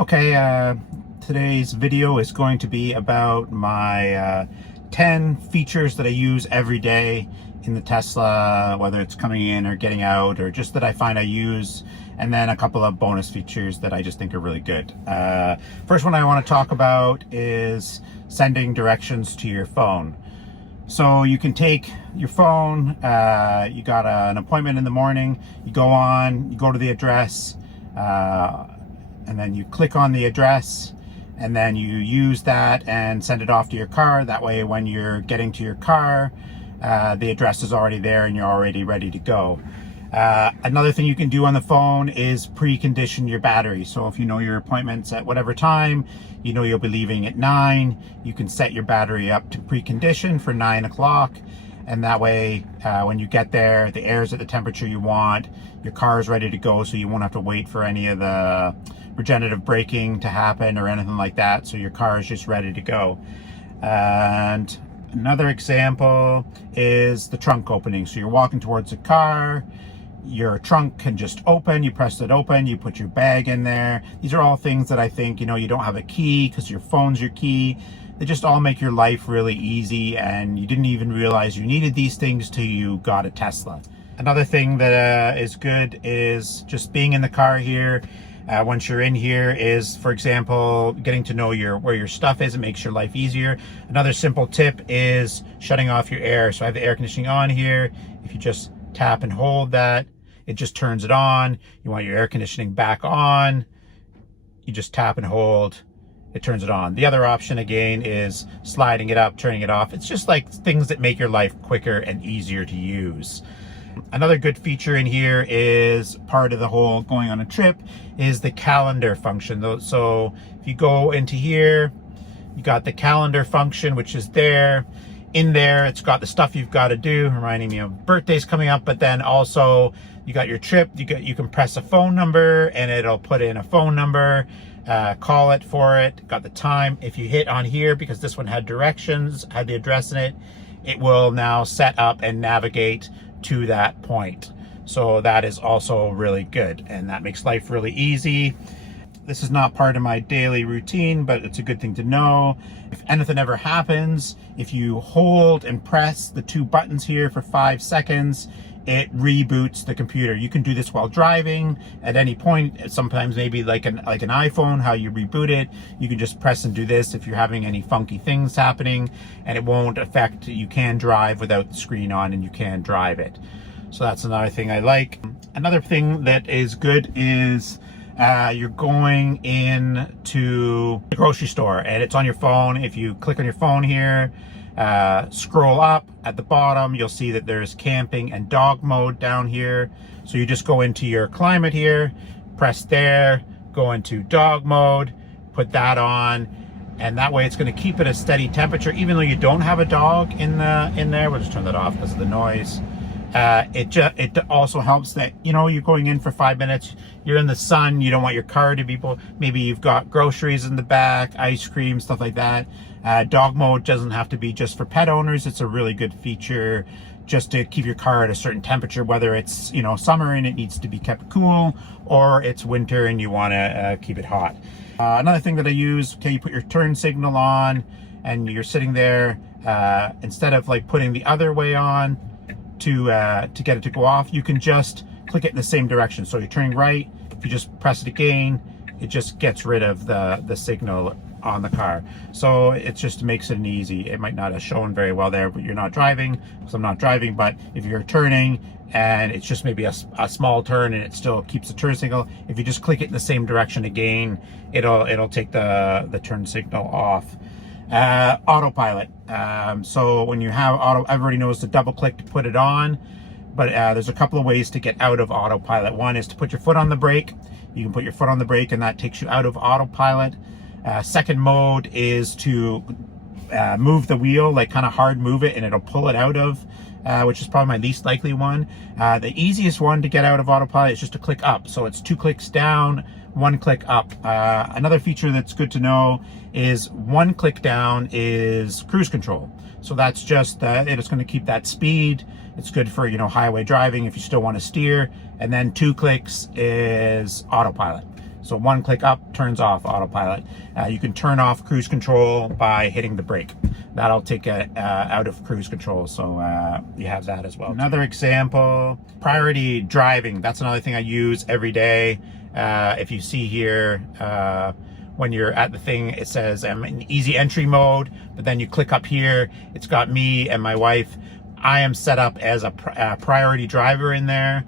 Okay, today's video is going to be about my 10 features that I use every day in the Tesla, whether it's coming in or getting out, or just that I find I use, and then a couple of bonus features that I just think are really good. First one I want to talk about is sending directions to your phone. So you can take your phone, you got an appointment in the morning, you go to the address, and then you click on the address, and then you use that and send it off to your car. That way, when you're getting to your car, the address is already there and you're already ready to go. Another thing you can do on the phone is precondition your battery. So if you know your appointment's at whatever time, you know you'll be leaving at 9, you can set your battery up to precondition for 9 o'clock. And that way, when you get there, the air's at the temperature you want, your car is ready to go, so you won't have to wait for any of the regenerative braking to happen or anything like that. So your car is just ready to go. And another example is the trunk opening. So you're walking towards a car, your trunk can just open, you press it open, you put your bag in there. These are all things that I think, you don't have a key because your phone's your key. They just all make your life really easy, and you didn't even realize you needed these things till you got a Tesla. Another thing that is good is just being in the car here. Once you're in here is, for example, getting to know where your stuff is. It makes your life easier. Another simple tip is shutting off your air. So I have the air conditioning on here. If you just tap and hold that, it just turns it on. You want your air conditioning back on, you just tap and hold, it turns it on. The other option again is sliding it up, turning it off. It's just like things that make your life quicker and easier to use. Another good feature in here is part of the whole going on a trip is the calendar function. So if you go into here, you got the calendar function, which is there. In there, it's got the stuff you've got to do, reminding me of birthdays coming up, but then also you got your trip. You can press a phone number and it'll put in a phone number, call it for it, got the time. If you hit on here, because this one had directions, had the address in it, it will now set up and navigate to that point. So that is also really good, and that makes life really easy. This is not part of my daily routine, but it's a good thing to know. If anything ever happens, if you hold and press the two buttons here for 5 seconds, it reboots the computer. You can do this while driving at any point. Sometimes maybe like an iPhone, how you reboot it. You can just press and do this if you're having any funky things happening, and it won't affect, you can drive without the screen on, and you can drive it. So that's another thing I like. Another thing that is good is you're going in to the grocery store and it's on your phone. If you click on your phone here, scroll up at the bottom, you'll see that there's camping and dog mode down here. So you just go into your climate here, press there, go into dog mode, put that on, and that way it's going to keep it a steady temperature even though you don't have a dog in there. We'll just turn that off because of the noise. It also helps that, you're going in for 5 minutes, you're in the sun, you don't want your car to be, maybe you've got groceries in the back, ice cream, stuff like that. Dog mode doesn't have to be just for pet owners. It's a really good feature just to keep your car at a certain temperature, whether it's, summer and it needs to be kept cool, or it's winter and you want to keep it hot. Another thing that I use, you put your turn signal on and you're sitting there, instead of like putting the other way on, to get it to go off, you can just click it in the same direction. So you're turning right, if you just press it again, it just gets rid of the signal on the car. So it just makes it easy. It might not have shown very well there, but you're not driving, because I'm not driving, but if you're turning and it's just maybe a small turn and it still keeps the turn signal, if you just click it in the same direction again, it'll take the turn signal off. Autopilot. So when you have everybody knows to double click to put it on, but there's a couple of ways to get out of autopilot. One is to put your foot on the brake. You can put your foot on the brake and that takes you out of autopilot. Second mode is to move the wheel, like kind of hard move it, and it'll pull it out of, which is probably my least likely one. The easiest one to get out of autopilot is just to click up. So it's 2 clicks down, 1 click up. Another feature that's good to know is 1 click down is cruise control. So that's just it's going to keep that speed. It's good for highway driving if you still want to steer. And then 2 clicks is autopilot. So one click up turns off autopilot. You can turn off cruise control by hitting the brake. That'll take it out of cruise control, so you have that as well. Another example, priority driving. That's another thing I use every day. If you see here, when you're at the thing, it says I'm in easy entry mode, but then you click up here, it's got me and my wife. I am set up as a priority driver in there.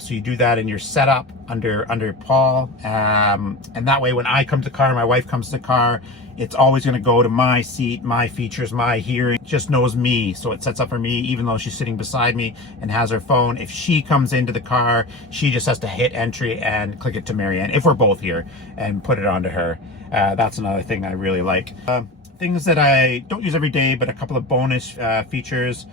So you do that in your setup under Paul, and that way when I come to the car, my wife comes to the car, it's always going to go to my seat, my features, my hearing. It just knows me, so it sets up for me even though she's sitting beside me and has her phone. If she comes into the car, she just has to hit entry and click it to Marianne if we're both here, and put it onto her. That's another thing I really like. Things that I don't use every day, but a couple of bonus features,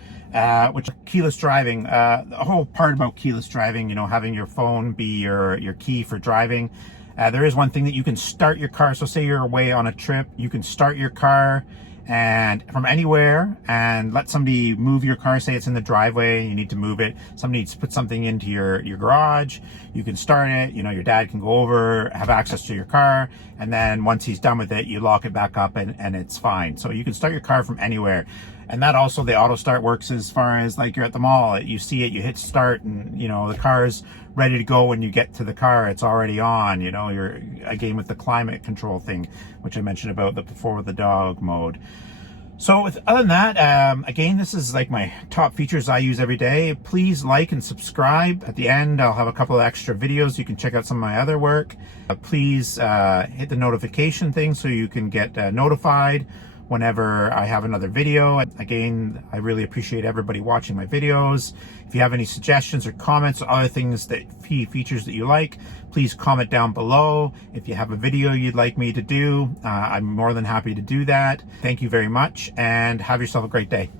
which are keyless driving. The whole part about keyless driving, you know, having your phone be your key for driving. There is one thing that you can start your car. So say you're away on a trip, you can start your car and from anywhere and let somebody move your car. Say it's in the driveway, you need to move it. Somebody needs to put something into your garage. You can start it, you know, your dad can go over, have access to your car. And then once he's done with it, you lock it back up and it's fine. So you can start your car from anywhere. And that also, the auto start works as far as like you're at the mall, you see it, you hit start and, you know, the car's ready to go. When you get to the car, it's already on, you know, you're again with the climate control thing, which I mentioned about before with the dog mode. So other than that, again, this is like my top features I use every day. Please like and subscribe. At the end, I'll have a couple of extra videos. You can check out some of my other work. Please hit the notification thing so you can get notified whenever I have another video. Again, I really appreciate everybody watching my videos. If you have any suggestions or comments or other things features that you like, please comment down below. If you have a video you'd like me to do, I'm more than happy to do that. Thank you very much and have yourself a great day.